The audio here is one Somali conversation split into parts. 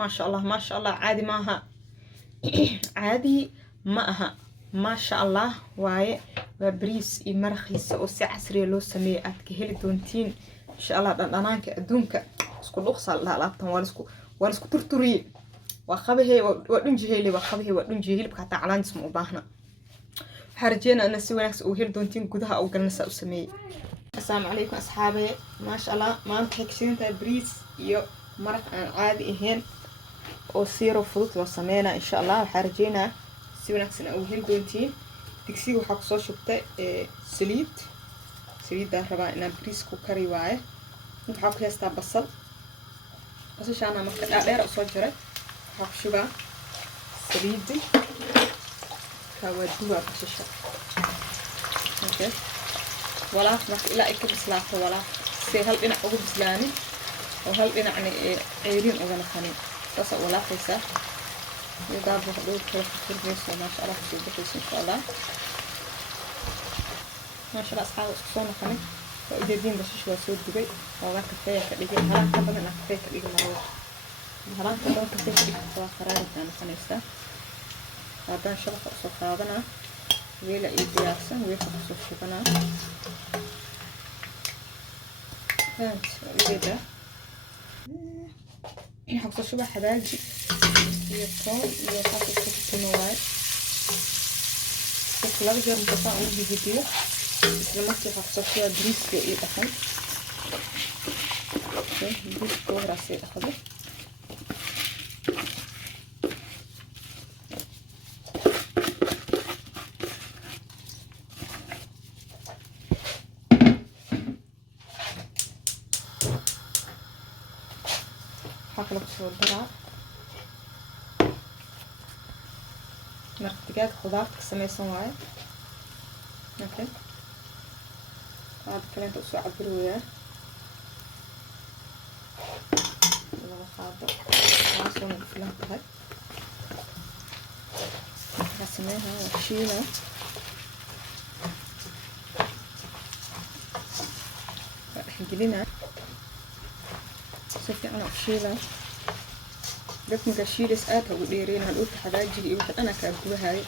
ما شاء الله ما شاء الله عادي معها عادي معها ما شاء الله واي وبريس مرخيص أو سي عسري لو سمي أتكهلي دونتين إن شاء الله دانانك أدونك اسكو لوخصال لا لابتن والسكو ترتوري وخبه ودنجي هيلي وخبه ودنجي هيلي بكاتا علان اسمه باهنا حرجينا أنا سوي نفس أوهيل دونتين قدها أو قلنسا أسمي السلام عليكم أصحابي ما شاء الله ما أنت هكسين بريس يو مرق عادي إهين أو سيرو فروت وصمينا إن شاء الله حرجينا سوي نفس أوهيل دونتين دكسي وحق صو شبتا سليد ده ربا إن بريس كوكري واعي وحق هستا بصل بس شانا مكان أدير أصو جري حق شبا سليد كودوا بششة اوكي ولا marka ilaa ay ka bislaato wala si hal dhinac ugu bislaani oo hal dhinacna ceerin uga naqanin taas wala qaysa iyada waxa uu kala fiirayso ma sha Allah si bixis insha Allah ma sha Allah asxaab isku soo naqani oo idin bashish waa soo dubay oo ka kafeeya ka dhigay hala ka badan ka kafeeya ka dhigay maro hala ka badan ka kafeeya ka dhigay waa qaraarada naqanaysa هذا شبكة صفارنا ويلا إيدياسن ويلا صفارنا فهمت ويدا نحط شبه حداجي يكون يحط في النوار بس لا بجرب مقطع ودي فيديو بس لما تحط فيها بريس كي أخذ بريس كورة سي أخذه حقلب صور درع مرق دجاج خضار كسمي صنواعي اوكي هذا كلام تقصو عبرو وياه والله خاطر عاصون الفلان تهي هسميها وشيلها حنجلينا سوف أنا أشيلها لكن كشيل ساعتها وديرين هنقول حاجات جديدة وحد أنا كأبوها هاي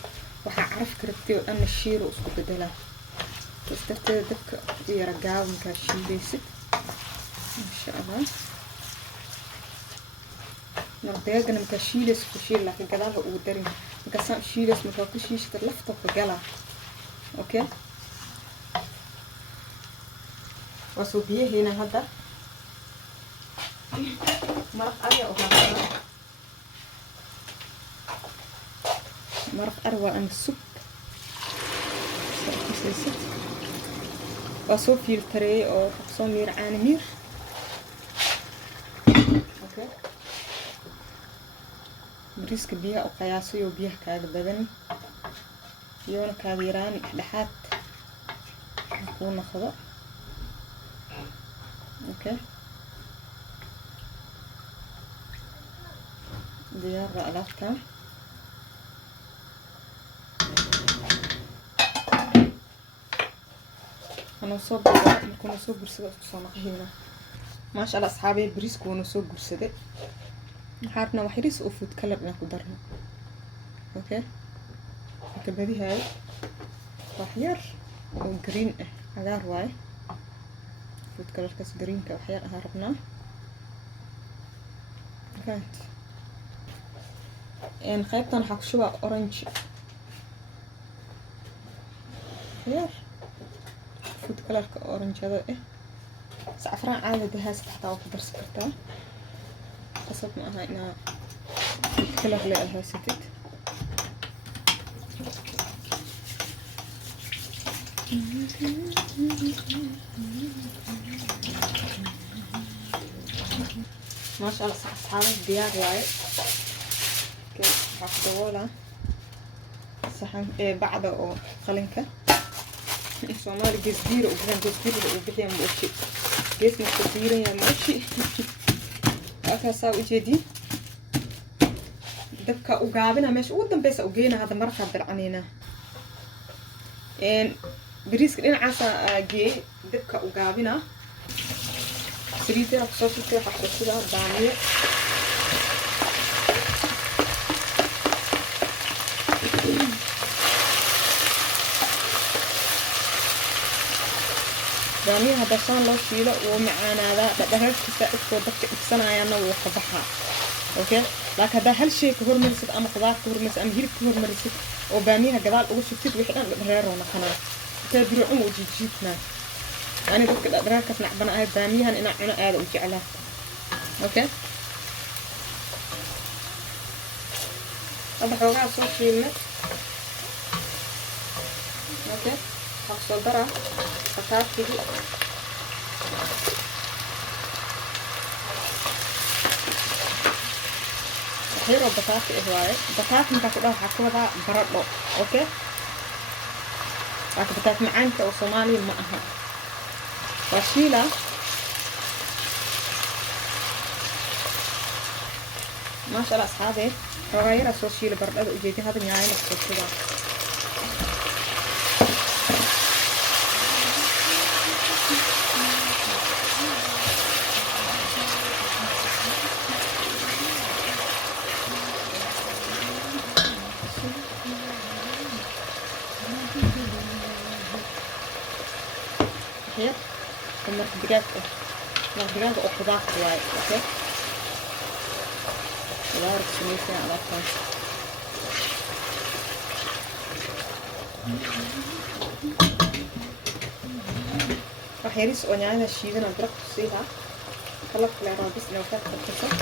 وحعرف كرتي وأنا الشيل وأسكت بدلها تسترتي دك يرجعوا من كشيل بيسك إن شاء الله نرجع جنب كشيل سكشيل لكن جلها وديرين مكسر شيل اسمه كوكشيش تلفته في جلها أوكي وصوبيه هنا هذا مرق أريا مرق أروى عن السوب وصوب فلتري أو حقصو مير عن مير أوكي بريسك بيها أو قياسي وبيها كاد بدن يونا كاديران لحات نكون نخضر أوكي ديار رألاتها أنا صوب نكون صوب برسدة صنع هنا ما شاء الله أصحابي بريس كونوا صوب برسدة حارنا وحريس أوفو تكلمنا قدرنا أوكي كبدي هاي وحيار وجرين عذار واي فوت كلر كاس جرين كوحيار هربنا فهمت يعني قيبتنا حق شبه أورنج خيار فود كلر كأورنج هذا إيه زعفران عادي دهاس تحت أو قدر سكرتها قصد معها إنها كلر لقاها ستت ما شاء الله أصحابي ديار وايد حفظولا صحن بعد أو قلنكة سومالي جزيرة وبين جزيرة وبين موشي جسم كثير يا موشي أكاسا وجدي دبكة وقابنا مش ودم بس وجينا هذا مرة بالعنينا إن بريسك إن عسى جي دبكة وقابنا سريتي رخصوصي حفظتها دامية baamiyaha hadda saan loo shiilo wuu macaanaadaa dhadhareerkiisa iskoo dadka ibsanayaana wuu ka baxaa okay laakiin haddaa hal shay ka hormarisid ama qudaar ka hormarisid ama hilib ka hormarisid oo baamiyaha gadaal uga shubtid wixii dhan dhadhareeroo noqonaa intaa birucun uu jiijiidnaa ani dadka dhadhareerkaas nacbana ahay baamiyahan inaa cuno aada u jeclaa okay hadda xoogaa soo shiilna okay waxaa soo daraa bataatigi waxyaroo bataati ah waaye bataati markaa ku dhaha waxaa ka wadaa baradho okay laakiin bataati macaanka oo soomaaliya ma aha waa shiila maasha allah asxaabee xoogaa yaraa soo shiila baradhada ujeedin hadda nyaayana soo shubaa هي المرقات أو خضار وايد أوكي خضار سميسة على طول راح يريس ونعنا الشيدنا نضرب تصيها خلق العرابيس لو كانت تكسر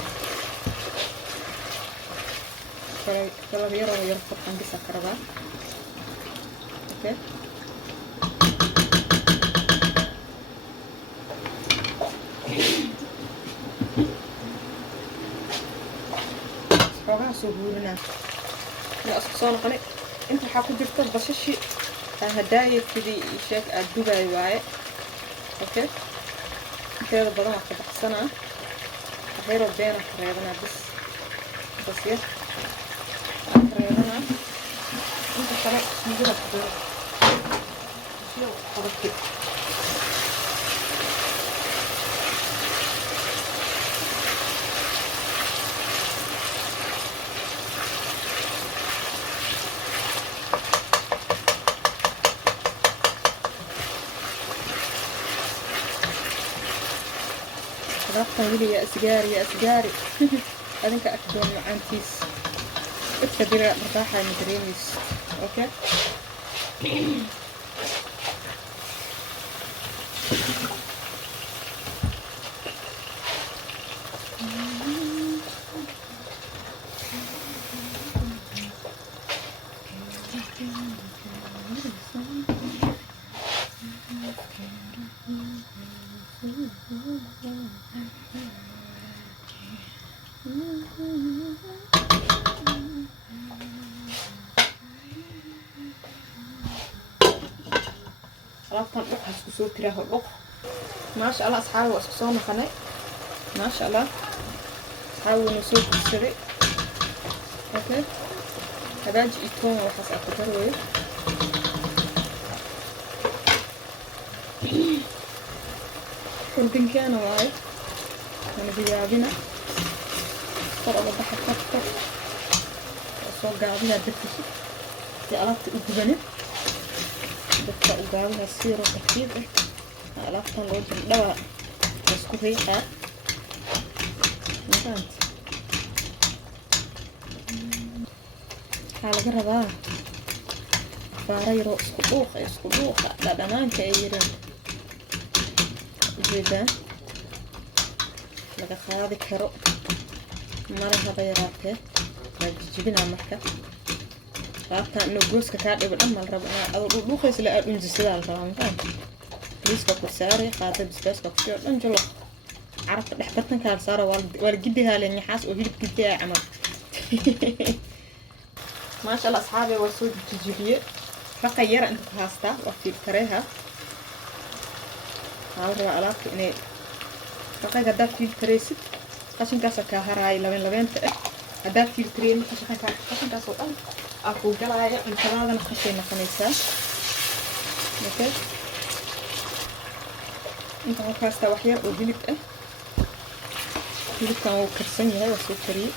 فلا بيرا ويرفض عندي سكربات اوكي xoogaa soo guurinaa ina isku soo noqonay inta waxaa ku jirta bashashi hadaayadkidii sheeg aad dubaay waaye okay inteeda badan waa ka baxsanaa waxyaroo beena ka reebanaa bas yar aan ka reebanaa inta kale shiidada ku jiro shiido qabadki رابطة ولي يا أسجاري أذنك أكدون معانتيس اتكدير مرتاحة مدريميس أوكي رابطة الأخ هسكسو تراه الأخ ما شاء الله أصحابي وأسكسونا خناي ما شاء الله أصحابي ونسوق السري أوكي هباجي يكون وحس أكتروي كنتن كان واي أنا بيابنا طبعا بضحك أكتر وصوق قاعدين أدفشي دي ألابت أقبني dadka u gaabina siiro tartiib ah alaabtan loo jildhawa isku riixa waxaa laga rabaa faarayro isku dhuuqa dhadhanaanka ay yireen ujeedaa laga qaadi karo mara haba yaraatee waa jijibinaa marka laabtaan inuu gooska kaa dhibo dhan mal rabo inaad adoo dhuuqaysa la aad unjisidaa la rabaa makaan bariiska ku saari qaada basbaaska ku jiro dhan jalo carabka dhex bartankaa la saara waa la gidihaa le nyaxaas oo hilib gidiyaa camal maasha allah asxaabi waa soo jijibiye raqa yara inta ku haastaa waa fiiltareeha waxaa la rabaa alaabta inay raqayga haddaad fiiltareysid qashinkaasa kaa haraaya labeenta ah haddaad fiiltareynin qashinkaas oo dhan aku galaya cuntadaadana qashay noqonaysaa okay inta ku kaastaa wax yar oo hilib ah hilibkan wuu karsan yahay waa soo kariyey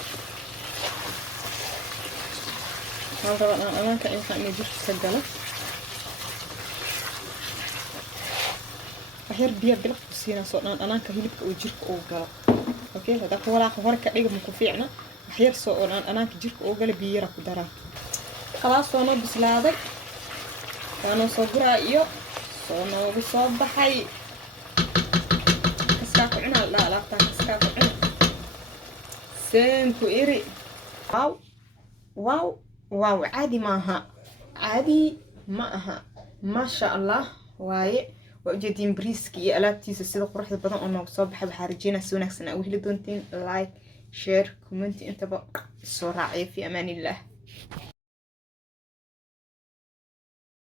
waxaan rabaa dhanaanka intaan inay jirkiisa galo waxyar biyo bilaq ku siina soo dhan anaanka hilibka oo jirka oo galo okay hada ku walaaq hore ka dhigo ku fiicna waxyar soo dhan anaanka jirka oo gala biyo yar ku daraa خلاص soo bislaaday waana soo guraa iyo soo baxay kaska ku cunaa la alaabta kaska ku cunaa seen ku iri واو عادي ما أها ما شاء الله واي وجدين بريسكي ألابتي سيدا قرحة بدن أنا صباح بحرجينا سونك سنة وهلي دونتين لايك شير كومنت انت بقى الصورة في أمان الله.